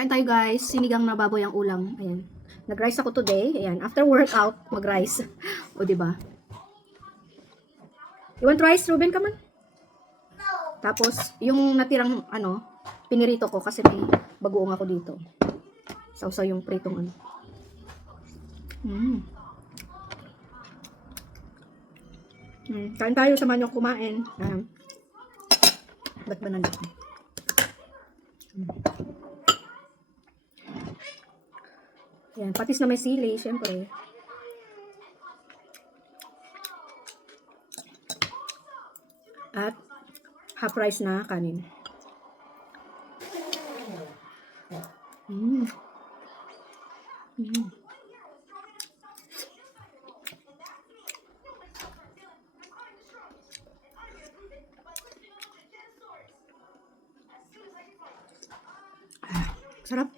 Kain tayo guys. Sinigang na baboy ang ulam. Ayan. Nag-rice ako today. Ayan. After workout, mag-rice. O diba? You want rice, Ruben? Come on. Tapos, yung natirang pinirito ko kasi may bagoong ako dito. Sausaw yung pritong ano. Kain tayo, samahan niyo kumain. Ba't ba nandito? Yan, patis na may sili, syempre. At half rice na kanin. Sarap.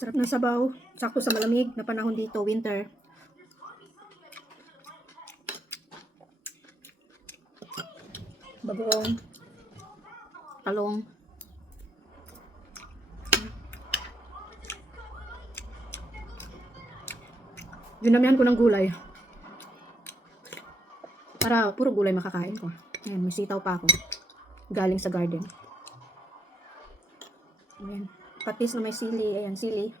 Sarap ng sabaw. Sakto sa malamig na panahon dito, winter. Bagoong. Talong. Dinamihan ko ng gulay. Para puro gulay makakain ko. Ayan, may sitaw pa ako. Galing sa garden. Ayan. Patis na may sili. Ayan, sili.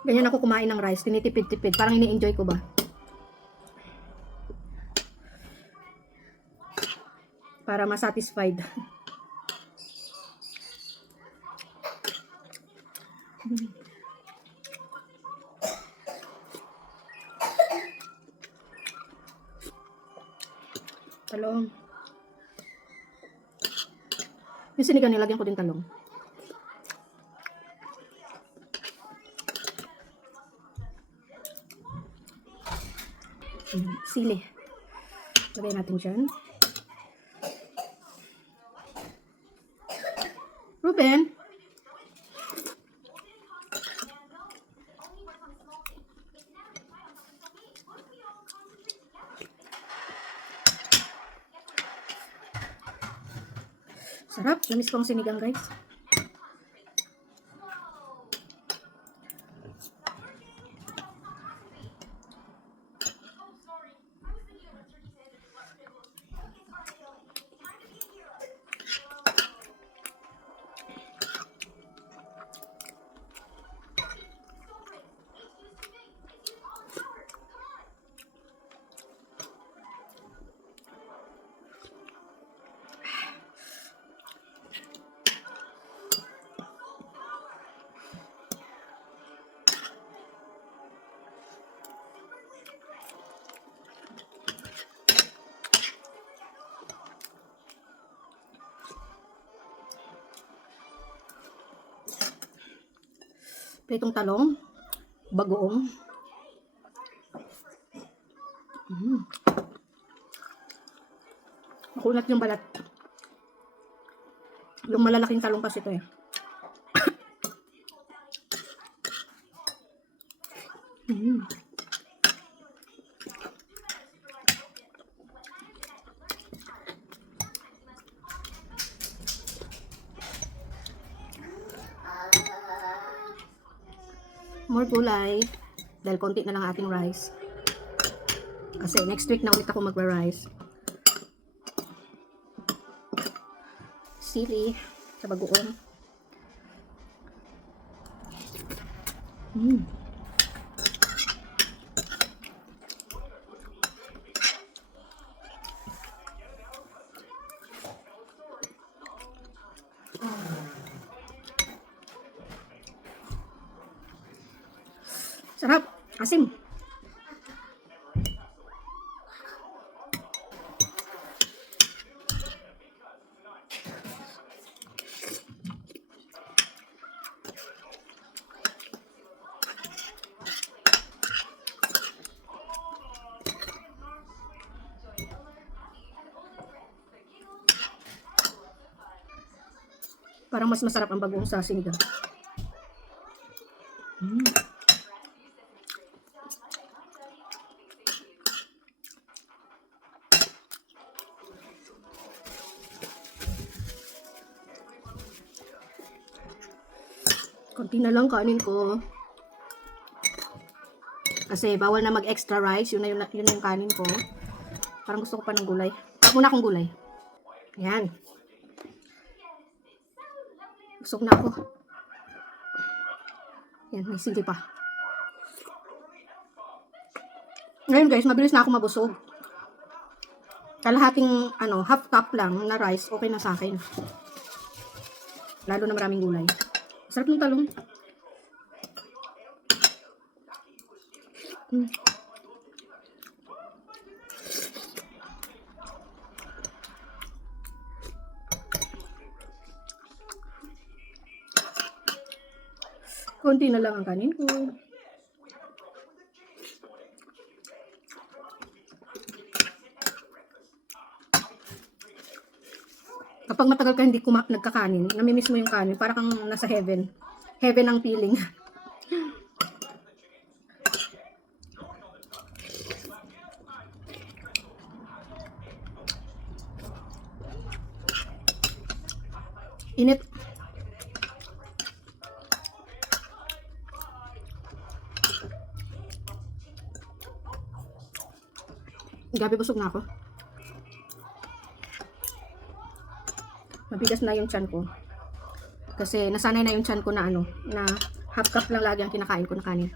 Ganyan ako kumain ng rice. Tinitipid-tipid. Parang ini-enjoy ko ba? Para masatisfied. Talong. Yung sinigang nilagyan ko din talong. Sili. Lagay natin dyan. Ruben. Sarap. Namiss ko ang sinigang, guys. Pritong talong, bagoong. Makunat yung balat. Yung malalaking talong kasi ito eh. More gulay dahil konti na lang ating rice kasi next week na ulit ako magwa-rice. Sili sa bagoong. Sarap, asim. Parang mas masarap ang bagoong sa sinigang. Konti na lang kanin ko. Kasi bawal na mag-extra rice. Yun na yung kanin ko. Parang gusto ko pa ng gulay. Muna akong gulay. Ayan. Busog na ako. Yan, may sili pa. Ngayon guys, mabilis na ako mabusog. Kalahating, half cup lang na rice, okay na sa akin. Lalo na maraming gulay. Sarap ng talong. Konti na lang ang kanin ko. Kapag matagal ka hindi nagkakanin, namimiss mo yung kanin, para kang nasa heaven. Heaven ang feeling. Init. Gabi, busog na ako. Mabigas na yung tiyan ko. Kasi nasanay na yung tiyan ko na na half cup lang lagi ang kinakain ko na kanin.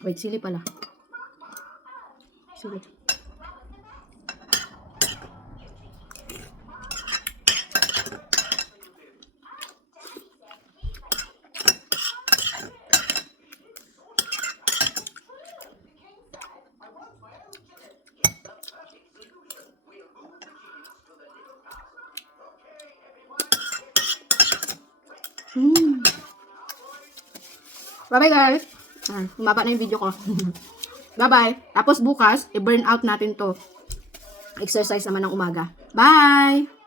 Wait, sili pala. Sili. Bye-bye guys. Humaba na yung video ko. Bye-bye. Tapos bukas, i-burn out natin to. Exercise naman ng umaga. Bye!